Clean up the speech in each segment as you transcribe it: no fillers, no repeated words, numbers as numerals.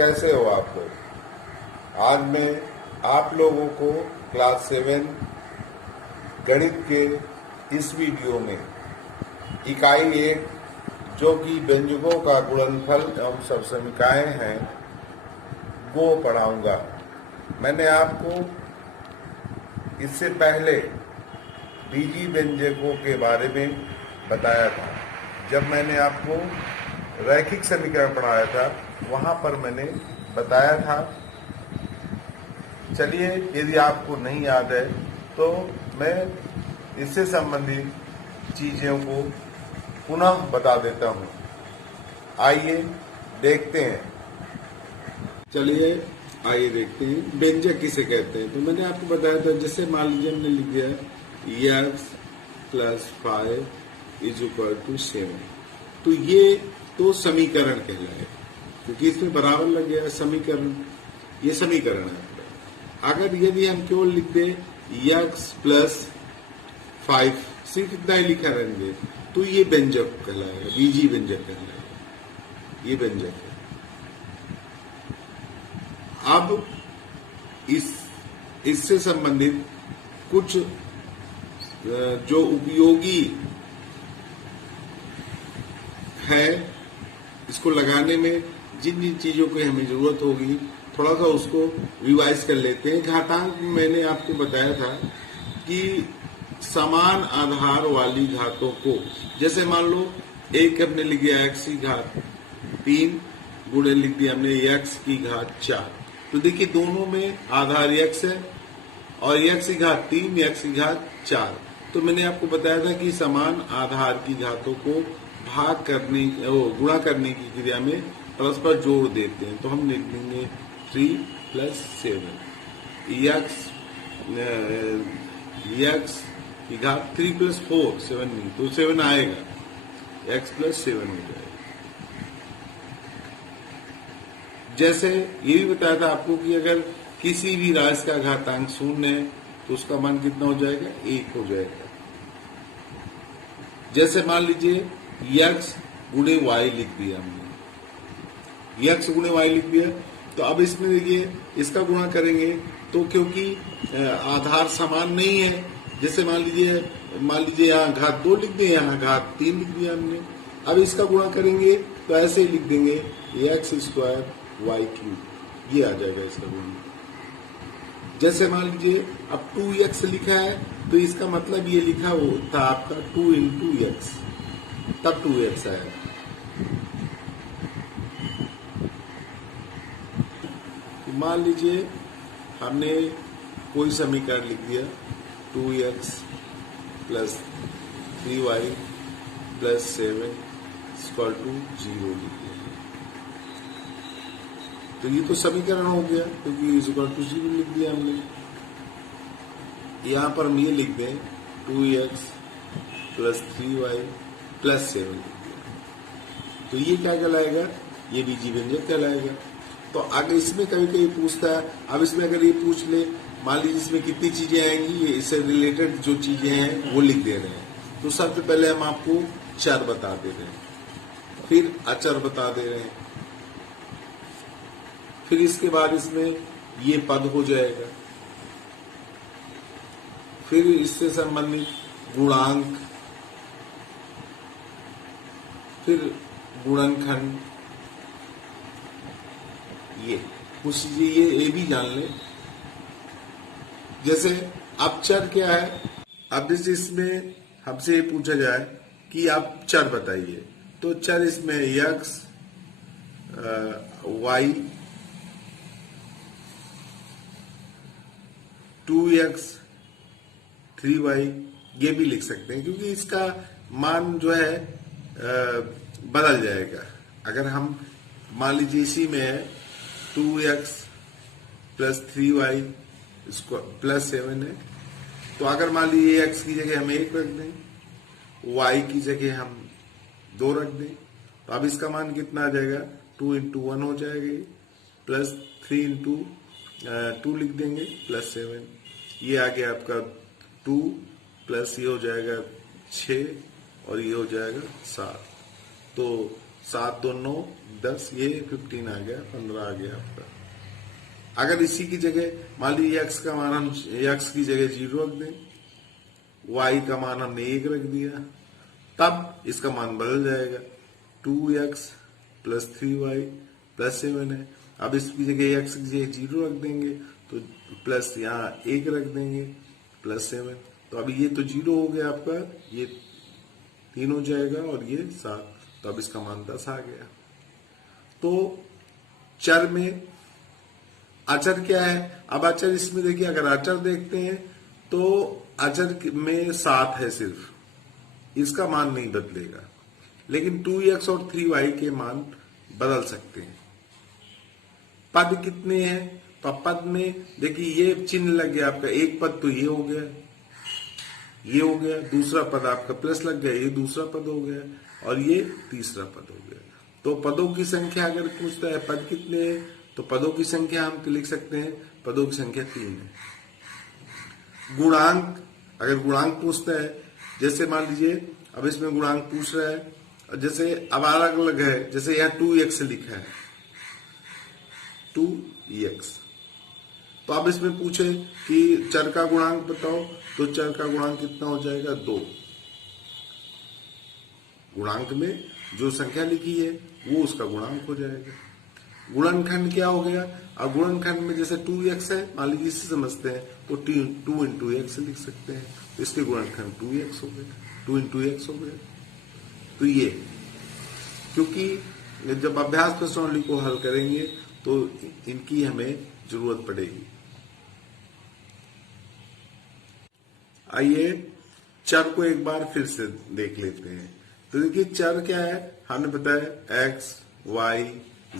कैसे हो आप लोग। आज मैं आप लोगों को क्लास 7 गणित के इस वीडियो में इकाई 1 जो कि व्यंजकों का गुणनफल एवं सबसमीकाएं हैं वो पढ़ाऊंगा। मैंने आपको इससे पहले बीजी व्यंजकों के बारे में बताया था। जब मैंने आपको रैखिक समीकरण पढ़ाया था वहाँ पर मैंने बताया था। चलिए, यदि आपको नहीं याद है तो मैं इससे संबंधित चीज़ों को पुनः बता देता हूँ। आइए देखते हैं। चलिए आइए देखते हैं व्यंजक किसे कहते हैं। तो मैंने आपको बताया था, जैसे मान लीजिए हमने लिख दिया x + 5 = 7। तो ये तो समीकरण कहलाए, क्योंकि इसमें बराबर लग गया समीकरण। ये समीकरण है। अगर यदि हम केवल लिख दे x + 5, सिर्फ इतना ही लिखा रहेंगे तो ये व्यंजक कहलाएगा, बीजी व्यंजक कहलाएगा। ये व्यंजक है। अब इससे संबंधित कुछ जो उपयोगी है, इसको लगाने में जिन जिन चीजों की हमें जरूरत होगी थोड़ा सा उसको रिवाइज कर लेते हैं। घातांक मैंने आपको बताया था कि समान आधार वाली घातों को, जैसे मान लो एक हमने लिख दिया x⁻³ गुणे लिख दिया हमने x⁻4। तो देखिए दोनों में आधार x है और x⁻3 x⁻4। तो मैंने आपको बताया था कि समान आधार की घातों को गुणा करने की क्रिया में परस्पर जोड़ देते हैं। तो हम लिख देंगे 3 + 7 x⁻3 + 4, 7 नहीं तो 7 आएगा, x + 7 हो जाएगा। जैसे ये भी बताया था आपको कि अगर किसी भी राशि का घातांक 0 है तो उसका मान कितना हो जाएगा, 1 हो जाएगा। जैसे मान लीजिए x गुणे y लिख दिया हमने, x गुणे y लिख दिया। तो अब इसमें देखिए इसका गुणा करेंगे तो क्योंकि आधार समान नहीं है, जैसे मान लीजिए यहाँ घात 2 लिख दिया, यहाँ घात 3 लिख दिया हमने। अब इसका गुणा करेंगे तो ऐसे ही लिख देंगे x² y³, ये आ जाएगा इसका गुणा। जैसे मान लीजिए अब 2x लिखा है तो इसका मतलब ये लिखा हो था आपका 2 × x, तब 2x आया। तो मान लीजिए हमने कोई समीकरण लिख दिया 2x + 3y + 7 = 0 लिख दिया। तो ये तो समीकरण हो गया, क्योंकि = 0 लिख दिया हमने। यहाँ पर हम ये लिख दें 2x + 3y + 7 लिख दिया। तो ये क्या कहलाएगा, ये बीजी व्यंजक कहलाएगा। तो अगर इसमें कभी कभी पूछता है, अब इसमें अगर ये पूछ ले, मान लीजिए इसमें कितनी चीजें आएंगी, इससे रिलेटेड जो चीजें हैं वो लिख दे रहे हैं। तो सबसे पहले हम आपको चर बता दे रहे हैं, फिर अचर बता दे रहे हैं, फिर इसके बाद इसमें ये पद हो जाएगा, फिर इससे संबंधित गुणांक, फिर गुणनखंड। ये कुछ चीजें ये भी जान ले। जैसे अब चर क्या है, अब जैसे इसमें हमसे ये पूछा जाए कि आप चर बताइए, तो चर इसमें x y 2x 3y ये भी लिख सकते हैं, क्योंकि इसका मान जो है बदल जाएगा। अगर हम मान लीजिए इसी में है 2x + 3y + 7 है, तो अगर मान लीजिए x की जगह हम 1 रख दें, y की जगह हम 2 रख दें, तो अब इसका मान कितना आ जाएगा, 2 × 1 हो जाएगा, प्लस 3 × 2 लिख देंगे + 7। ये आ गया आपका 2 प्लस ये हो जाएगा 6 और ये हो जाएगा 7। तो 7 2 9 10, ये 15 आ गया, 15 आ गया आपका। अगर इसी की जगह मान लीजिए x का मान हम x की जगह 0 रख दें, y का मान हमने 1 रख दिया, तब इसका मान बदल जाएगा। 2x प्लस 3y प्लस 7 है। अब इसकी जगह x की जगह 0 रख देंगे तो प्लस यहाँ 1 रख देंगे प्लस 7, तो अभी ये तो 0 हो गया आपका, ये 3 हो जाएगा और ये 7, तो अब इसका मान 10 आ गया। तो चर में अचर क्या है? अब अचर इसमें देखिए, अगर अचर देखते हैं तो अचर में 7 है सिर्फ, इसका मान नहीं बदलेगा, लेकिन 2x और 3y के मान बदल सकते हैं। पद कितने हैं? तो पद में देखिए ये चिन्ह लग गया आपका, एक पद तो ये हो गया, ये हो गया, दूसरा पद आपका प्लस लग गया, ये दूसरा पद हो गया, और ये तीसरा पद हो गया। तो पदों की संख्या अगर पूछता है पद कितने हैं, तो पदों की संख्या हम लिख सकते हैं, पदों की संख्या 3 है। गुणांक, अगर गुणांक पूछता है, जैसे मान लीजिए अब इसमें गुणांक पूछ रहा है, जैसे अब अलग अलग है, जैसे यहाँ 2x लिखा है, 2x, तो अब इसमें पूछे कि चर का गुणांक बताओ, तो चर का गुणांक कितना हो जाएगा? 2। गुणांक में जो संख्या लिखी है वो उसका गुणांक हो जाएगा। गुणनखंड क्या हो गया? अब गुणनखंड में जैसे 2x है, मान लीजिए इसे समझते हैं तो 2 इंटू x लिख सकते हैं, तो इसके गुणनखंड 2x हो गए, 2 इंटू x हो गए। तो ये, क्योंकि जब अभ्यास प्रश्नावली को हल करेंगे तो इनकी हमें जरूरत पड़ेगी। आइए चर को एक बार फिर से देख लेते हैं। तो देखिए चर क्या है, हमने बताया x, y,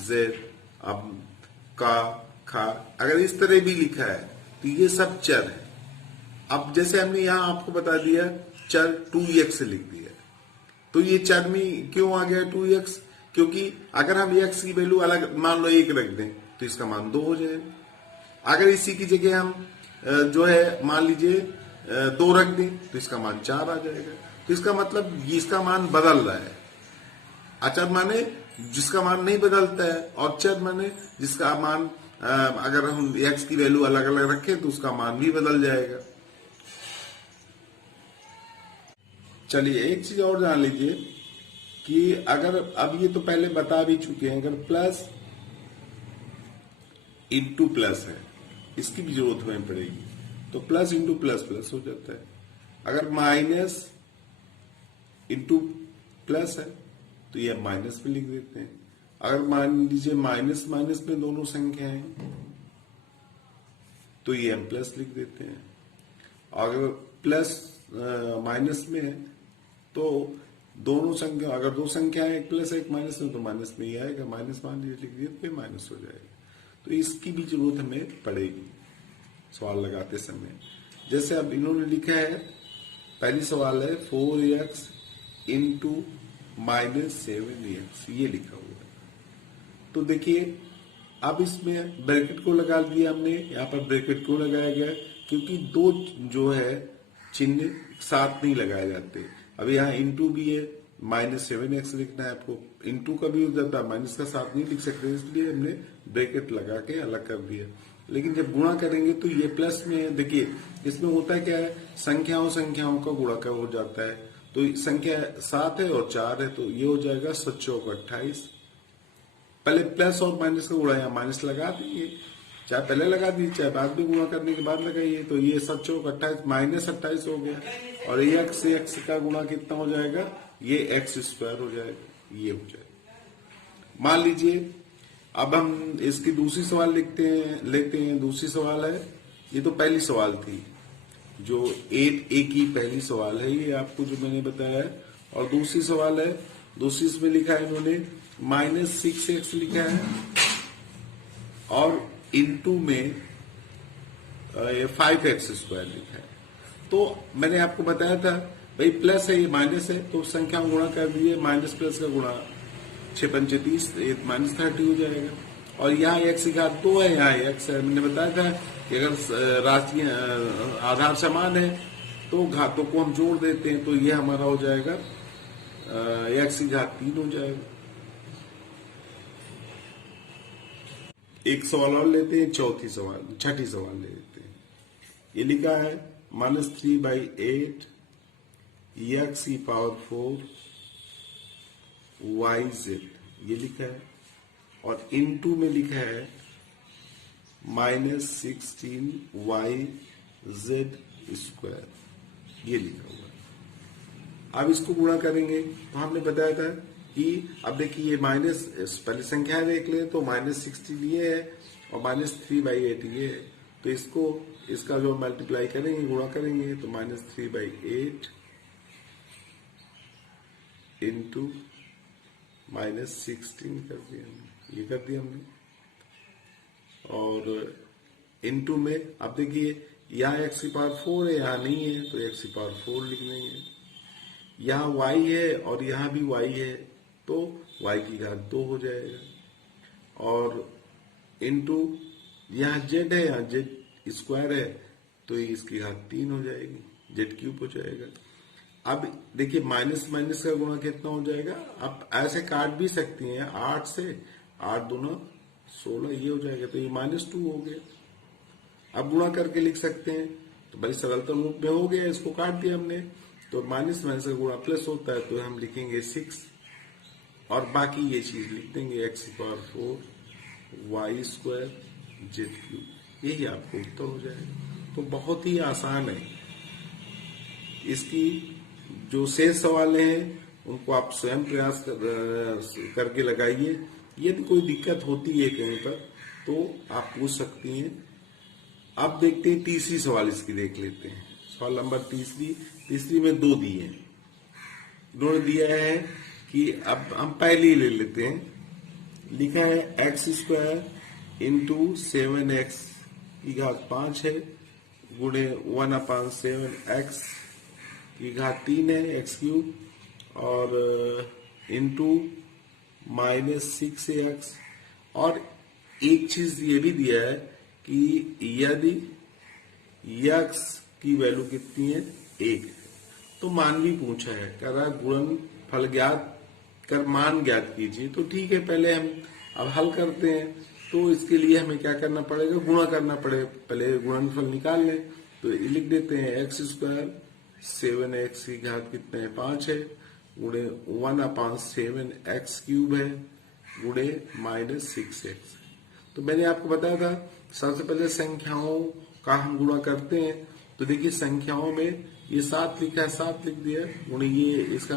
z, अब का, खा, अगर इस तरह भी लिखा है तो ये सब चर है। अब जैसे हमने यहां आपको बता दिया चर 2x लिख दिया, तो ये चर में क्यों आ गया 2x? क्योंकि अगर हम x की वैल्यू अलग मान लो 1 रख दें तो इसका मान 2 हो जाएगा। अगर इसी की जगह हम जो है मान लीजिए 2 रख दें तो इसका मान 4 आ जाएगा। तो इसका मतलब इसका मान बदल रहा है। अचर माने जिसका मान नहीं बदलता है, और चर माने जिसका मान अगर हम x की वैल्यू अलग अलग रखें तो उसका मान भी बदल जाएगा। चलिए एक चीज और जान लीजिए कि अगर, अब ये तो पहले बता भी चुके हैं, अगर प्लस इंटू प्लस है, इसकी भी जरूरत हमें पड़ेगी, तो प्लस इंटू प्लस प्लस हो जाता है। अगर माइनस इंटू प्लस है तो ये माइनस में लिख देते हैं। अगर मान लीजिए माइनस माइनस में दोनों संख्याएं तो ये m प्लस लिख देते हैं। अगर प्लस माइनस में है तो दोनों संख्या, अगर दो संख्याएं एक प्लस एक माइनस में, तो माइनस में ही आएगा, माइनस मान लीजिए लिख दिया तो ये माइनस हो जाएगा। तो इसकी भी जरूरत हमें पड़ेगी सवाल लगाते समय। जैसे अब इन्होंने लिखा है, पहली सवाल है 4x इंटू माइनस 7x, ये लिखा हुआ है। तो देखिए अब इसमें ब्रैकेट को लगा दिया हमने, यहाँ पर ब्रैकेट क्यों लगाया गया? क्योंकि दो जो है चिन्ह साथ नहीं लगाए जाते। अब यहाँ इंटू भी है, माइनस 7x लिखना है आपको, इंटू का भी हो जाता है, माइनस का साथ नहीं लिख सकते, इसलिए हमने ब्रैकेट लगा के अलग कर दिया। लेकिन जब गुणा करेंगे तो ये प्लस में है। देखिए इसमें होता क्या है, संख्याओं का गुणा का हो जाता है, तो संख्या 7 है और 4 है, तो ये हो जाएगा 7 चौक 28। पहले प्लस और माइनस का गुणा, यहाँ माइनस लगा देंगे, चाहे पहले लगा दीजिए चाहे बाद में गुणा करने के बाद लगाइए, तो ये 7 चौक 28 माइनस 28 हो गया। और x से x का गुणा कितना हो जाएगा? ये x स्क्वायर हो जाएगा, ये हो जाएगा। मान लीजिए अब हम इसकी दूसरी सवाल लेते हैं। दूसरी सवाल है, ये तो पहली सवाल थी, जो 8a की पहली सवाल है, ये आपको जो मैंने बताया है। और दूसरी सवाल है, दूसरी इसमें लिखा है इन्होंने माइनस 6x लिखा है, और इंटू में 5x स्क्वायर लिखा है। तो मैंने आपको बताया था भाई प्लस है, ये माइनस है, तो संख्या गुणा कर दिए, माइनस प्लस का गुणा 6 पंचे 30, माइनस 30 हो जाएगा। और यहाँ x की घात 2 है, यहाँ x है। मैंने बताया था कि अगर राशि आधार समान है तो घातों को हम जोड़ देते हैं, तो ये हमारा हो जाएगा x की घात 3 हो जाएगा। एक सवाल और लेते हैं, छठी सवाल ले लेते हैं। ये लिखा है -3/8 x की पावर 4 yz, ये लिखा है। और इनटू में लिखा है -16 yz स्क्वायर, ये लिखा हुआ है। अब इसको गुणा करेंगे तो हमने बताया था कि अब देखिए ये माइनस, पहले संख्या देख ले तो -16 ये है और -3/8 ये है। तो इसका जो मल्टीप्लाई करेंगे, गुणा करेंगे तो -3/8 इंटू -16 कर दिया हमने, ये कर दिया हमने। और इंटू में अब देखिए यहाँ x की पावर 4 है, यहाँ नहीं है तो x की पावर 4 लिख देंगे। यहाँ y है और यहाँ भी y है तो y की घात 2 हो जाएगा। और इंटू यहाँ z है, यहाँ z स्क्वायर है तो इसकी घात 3 हो जाएगी, z क्यूब हो जाएगा। अब देखिए माइनस माइनस का गुणा कितना हो जाएगा, आप ऐसे काट भी सकती हैं, 8 से 8 दूना 16 ये हो जाएगा, तो ये -2 हो गया। अब गुणा करके लिख सकते हैं, तो भाई सरलता रूप में हो गया, इसको काट दिया हमने। तो माइनस माइनस का गुणा प्लस होता है तो हम लिखेंगे 6 और बाकी ये चीज लिख देंगे x की power 4 y square z cube, यही आपको उत्तर हो जाएगा। तो बहुत ही आसान है। इसकी जो शेष सवाल हैं उनको आप स्वयं प्रयास करके लगाइए। यदि कोई दिक्कत होती है कहीं पर तो आप पूछ सकती हैं। अब देखते हैं तीसरी सवाल इसकी देख लेते हैं। सवाल नंबर तीसरी में 2 दिए हैं। इन्होंने दिया है कि अब हम पहले ही ले लेते हैं। लिखा है x स्क्वायर इंटू 7x की घात 5 है गुणे 1/7x की घात 3 है x क्यूब और इंटू -6x। और एक चीज ये भी दिया है कि यदि x की वैल्यू कितनी है 1, तो मान भी पूछा है, कह रहा गुणन फल ज्ञात कर मान ज्ञात कीजिए। तो ठीक है, पहले हम अब हल करते हैं। तो इसके लिए हमें क्या करना पड़ेगा, गुणा करना पड़ेगा। पहले गुणनफल निकाल लें तो लिख देते हैं x स्क्वायर 7x की घात कितना है 5 है गुणे 1/7x क्यूब है गुणे -6x। तो मैंने आपको बताया था सबसे पहले संख्याओं का हम गुणा करते हैं। तो देखिए संख्याओं में ये 7 लिखा है, 7 लिख दिया गुणे ये इसका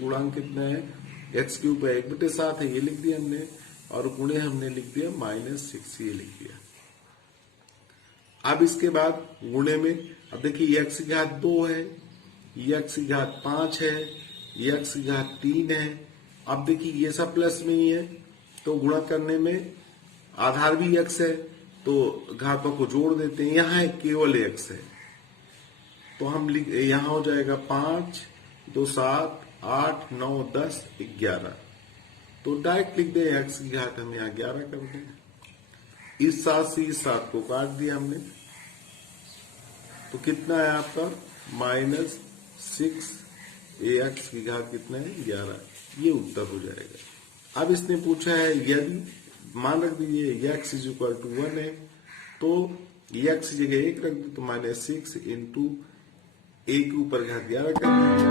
गुणांक कितना है x क्यूब है 1/7 है, ये लिख दिया हमने। और गुणे हमने लिख दिया -6, ये लिख दिया। अब इसके बाद गुणे में अब देखिए x की घात 2 है, x की घात 5 है, x की घात 3 है। अब देखिए ये सब प्लस में ही है तो गुणा करने में आधार भी x है तो घातों को जोड़ देते हैं। यहाँ केवल x है तो हम यहाँ हो जाएगा 5 2 7 8 9 10 11। तो डायरेक्ट लिख दें x की घात हम यहाँ 11 कर दें। इस 7 से इस 7 को काट दिया हमने तो कितना है आपका -6 ax की घात कितना है 11, ये उत्तर हो जाएगा। अब इसने पूछा है यदि मान रख दीजिए x इज इक्वल टू 1 है तो x की जगह 1 रख दो तो -6 इंटू a के ऊपर घात 11 कर देंगे।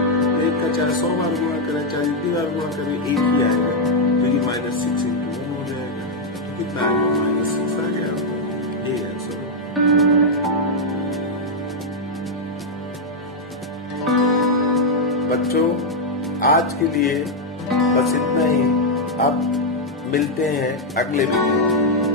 1 का चाहे 100 बार गुणा करें चाहे जितनी बार गुणा करें 1 ही आएगा तो ये -6 इंटू 1 हो जाएगा। कितना आएगा -6 आ गया, ये आंसर। बच्चों आज के लिए बस इतना ही। अब मिलते हैं अगले वीडियो में।